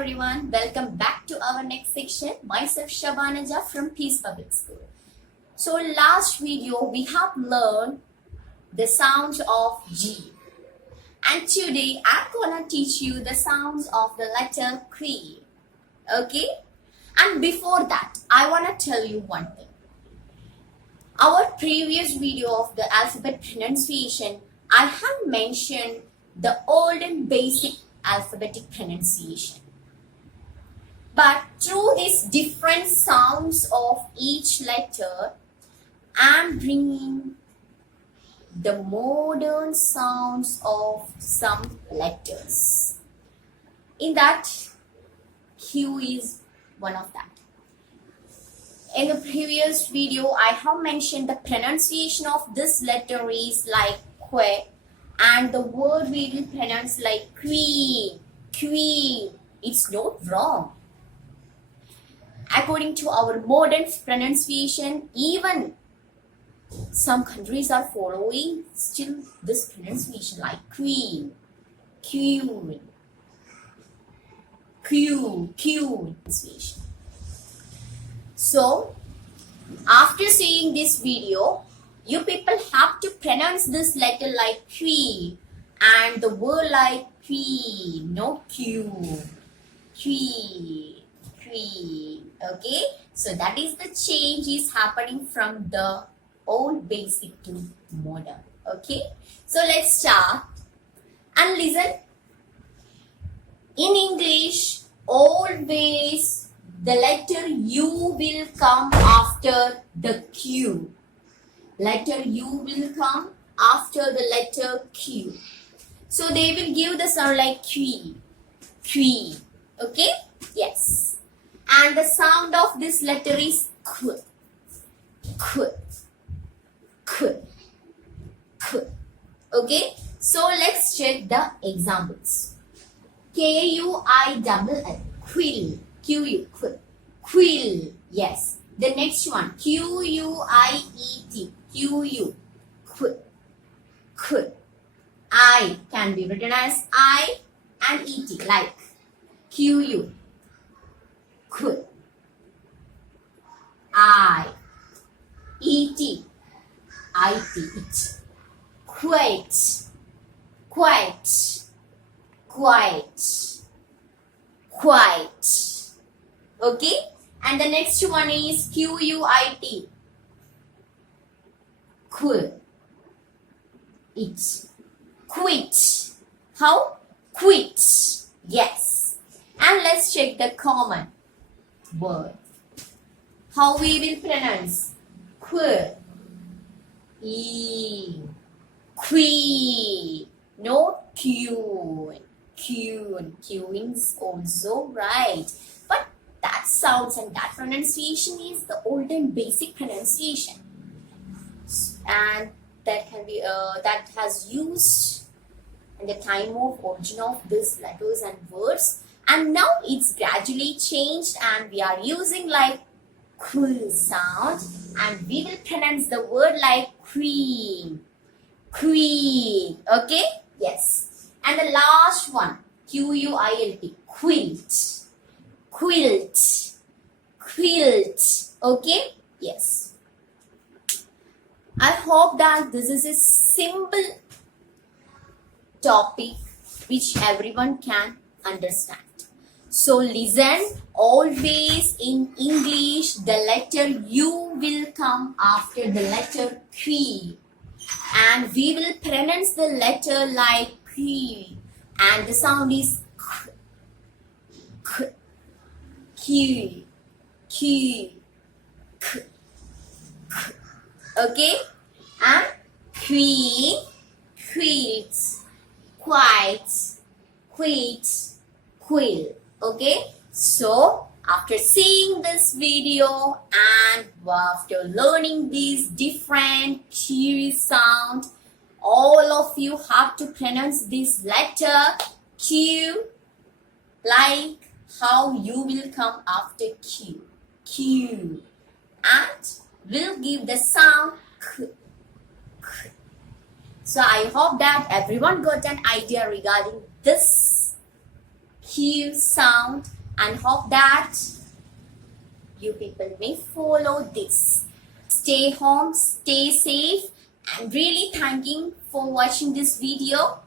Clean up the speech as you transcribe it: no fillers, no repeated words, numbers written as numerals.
everyone, welcome back to our next section. Myself Shabanaja from Peace Public School. So last video we have learned the sounds of G, and today I'm gonna teach you the sounds of the letter Q. Okay, and before that I wanna tell you one thing. Our previous video of the alphabet pronunciation, I have mentioned the old and basic alphabetic pronunciation. But through these different sounds of each letter, I'm bringing the modern sounds of some letters. In that, Q is one of that. In the previous video, I have mentioned the pronunciation of this letter is like que, and the word we will pronounce like qui. It's not wrong. According to our modern pronunciation, even some countries are following still this pronunciation like Q pronunciation. So, after seeing this video, you people have to pronounce this letter like Q and the word like Q, no Q. Okay, so that is the change is happening from the old basic to modern. Okay, so let's start and listen. In English, always the letter U will come after the Q. Letter U will come after the letter Q. So they will give the sound like Q. Okay? Yes. And the sound of this letter is K. Okay? So let's check the examples. Quill. Quill. Quill. Yes. The next one. Quiet. I can be written as I and et, like Q. I. Et. It. Quite. Okay, and the next one is quit. Quit. How? Quit. Yes. And let's check the common word. How we will pronounce? Qui. No Q. Q is also right. But that sounds and that pronunciation is the old and basic pronunciation. And that can be that has used in the time of origin of these letters and words, and now it's gradually changed and we are using like Q sound, and we will pronounce the word like queen. Okay, yes. And the last one, quilt. Quilt. Okay, yes. I hope that this is a simple topic which everyone can understand. So listen, always in English the letter U will come after the letter Q, and we will pronounce the letter like Q, and the sound is Q. Okay, and queen, quilts, quill. Okay, so after seeing this video and after learning these different Q sound, all of you have to pronounce this letter Q like how you will come after Q, and will give the sound K. So I hope that everyone got an idea regarding this Q sound, and hope that you people may follow this. Stay home, stay safe, and really thanking for watching this video.